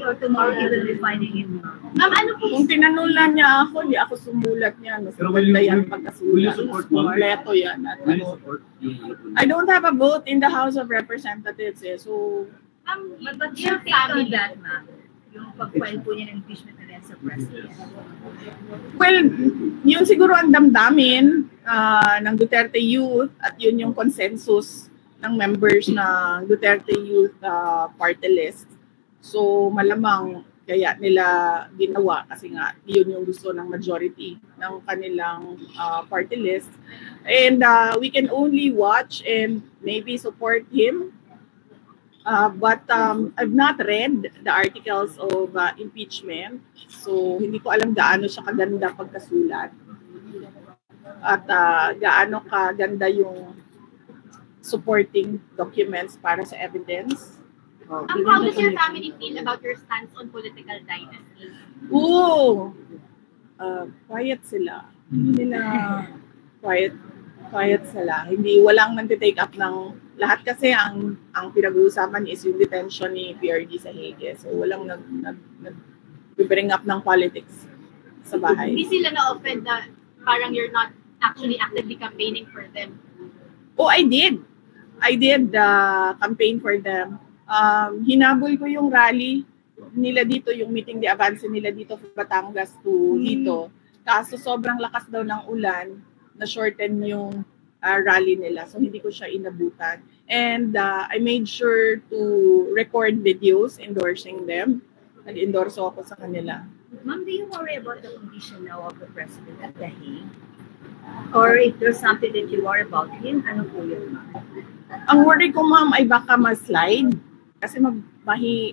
or tomorrow he will be filing it? Ano po? Kung tinanulan niya ako, di ako sumulat niya. Mas maganda yan pagkasulat. Kompleto yan. At I don't have a vote in the House of Representatives eh. So, But you take on that, ma'am? Yung pag-file po niya ng impeachment against the president. well, yun siguro ang damdamin ng Duterte Youth at yun yung consensus ng members ng Duterte Youth party list. So malamang kaya nila ginawa kasi nga yun yung gusto ng majority ng kanilang party list. And we can only watch and maybe support him. But I've not read the articles of impeachment. So hindi ko alam gaano siya kaganda pagkasulat. At gaano kaganda yung supporting documents para sa evidence. How does your family feel about your stance on political dynasty? Quiet sila. Hindi nila quiet sila. Hindi walang nagte-take up ng lahat kasi ang pinag-uusapan is yung detention ni PRD sa Hague. So walang nag-bring up ng politics sa bahay. Hindi sila na-offend na parang you're not actually actively campaigning for them? Oh, I did campaign for them. Hinabol ko yung rally nila dito, yung meeting de avance nila dito sa Batangas to dito. Kaso sobrang lakas daw ng ulan, na-shorten yung rally nila. So hindi ko siya inabutan. And I made sure to record videos endorsing them. Nag-endorso ako sa kanila. Ma'am, do you worry about the condition now of the president at the Hague? Or if there's something that you worry about him, ano po yun, ma'am? Ang worry ko, ma'am, ay baka ma-slide. Kasi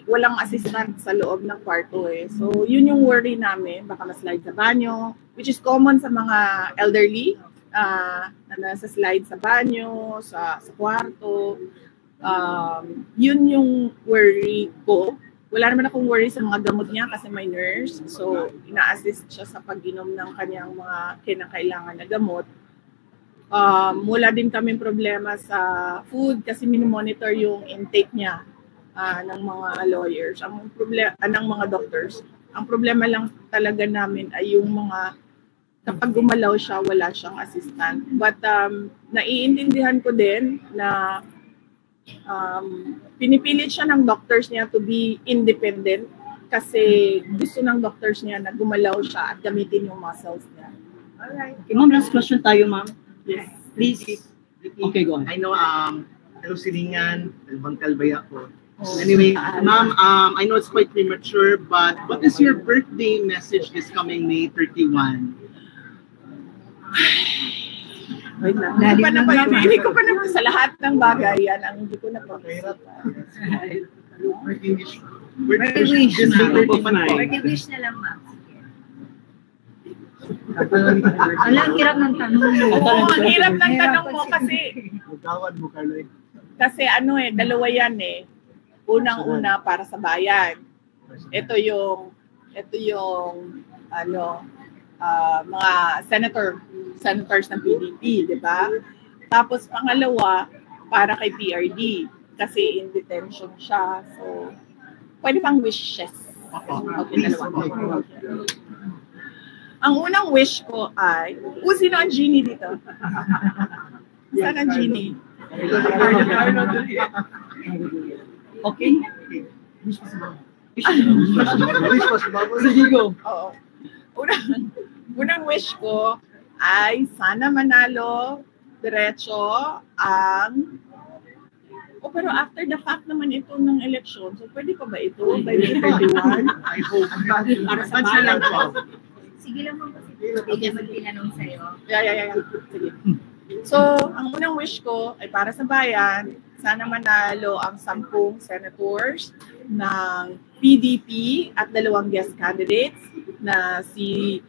walang assistant sa loob ng kwarto eh. So, yun yung worry namin. Baka ma-slide sa banyo, which is common sa mga elderly na nasa slide sa banyo, sa kwarto. Yun yung worry ko. Wala naman akong worry sa mga gamot niya kasi may nurse. So, ina-assist siya sa pag-inom ng kanyang mga kinakailangan na gamot. Wala din kaming problema sa food kasi minomonitor yung intake niya ng mga lawyers, ng mga doctors. Ang problema lang talaga namin ay yung mga kapag gumalaw siya, wala siyang assistant. But naiintindihan ko din na pinipilit siya ng doctors niya to be independent kasi gusto ng doctors niya na gumalaw siya at gamitin yung muscles niya. Alright. Okay, ma'am, last question tayo, ma'am. Yes. Please. Okay, go on. I know, hello Silingan, Albang Talbaya po. Anyway, ma'am, I know it's quite premature, but what is your birthday message this coming May 31? Wait lang. Hindi ko pa naman sa lahat ng bagay yan ang hindi ko na pag-isipan. Birthday wish. Birthday wish na lang, ma'am. Ang hirap ng tanong mo. Oo, ang hirap ng tanong mo kasi Magkawad mo, Carloy. kasi dalawa yan eh. Unang-una para sa bayan. Ito yung mga senators ng PDP, di ba? Tapos pangalawa, para kay PRD kasi in detention siya. So, pwede pang wishes. Okay, dalawa. Ang unang wish ko ay, sino ang genie dito? Saan ang genie? Okay. Sige, go. Oo. Unang wish ko ay sana manalo diretso ang pero after the fact naman ito ng election, so pwede pa ba ito by May 31? I hope. Para sa bayan po. Sige lang mo kasi bigyan mo tinanong sa'yo. Yeah. Sige. So, ang unang wish ko ay para sa bayan, sana manalo ang 10 senators ng PDP at 2 guest candidates na si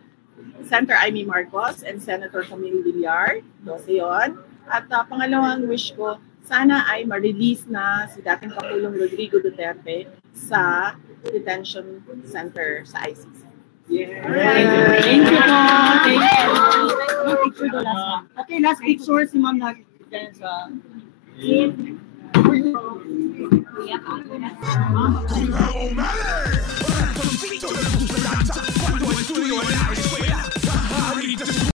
Senator Amy Marcos and Senator Camille Villar. 12 yun. At pangalawang wish ko, sana ay ma-release na si dating Pangulong Rodrigo Duterte sa detention center sa ICC. Yeah. Thank you po. Thank you. Picture the last one. Okay, last picture si Ma'am Nagit sa Kuya Congress.